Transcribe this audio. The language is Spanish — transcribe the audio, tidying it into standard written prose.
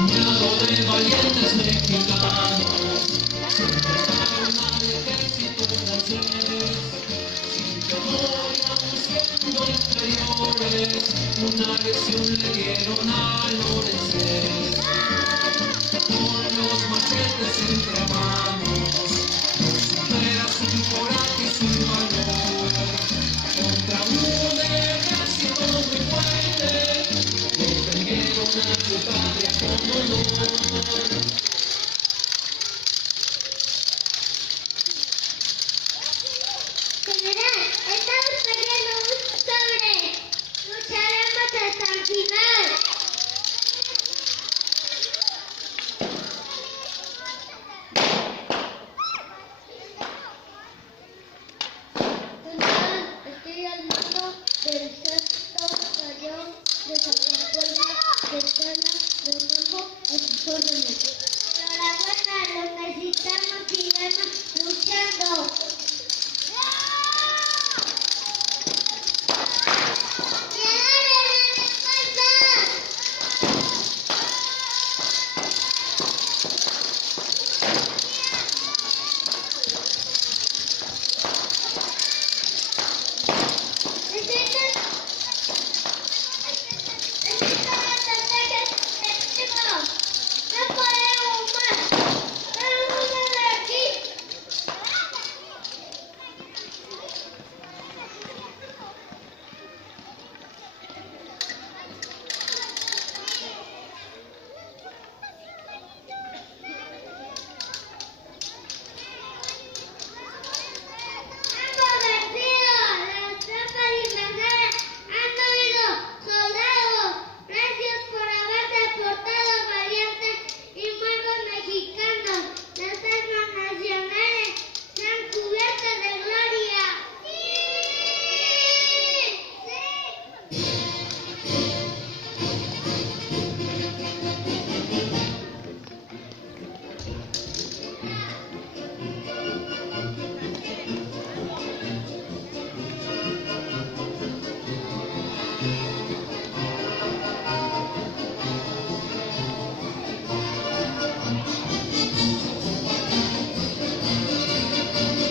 puñado de valientes mexicanos se entregaron al ejército francés, sin temor y aún siendo inferiores, una lección le dieron a Lorenzés. Con los machetes entre manos, supera su coraje y su valor, contra un ejército muy fuerte, defendieron a su patria con honor. General, estamos perdiendo un sobre. Lucharemos hasta el final. General, estoy al mando del 6º Batallón de Santa Puebla de Tala.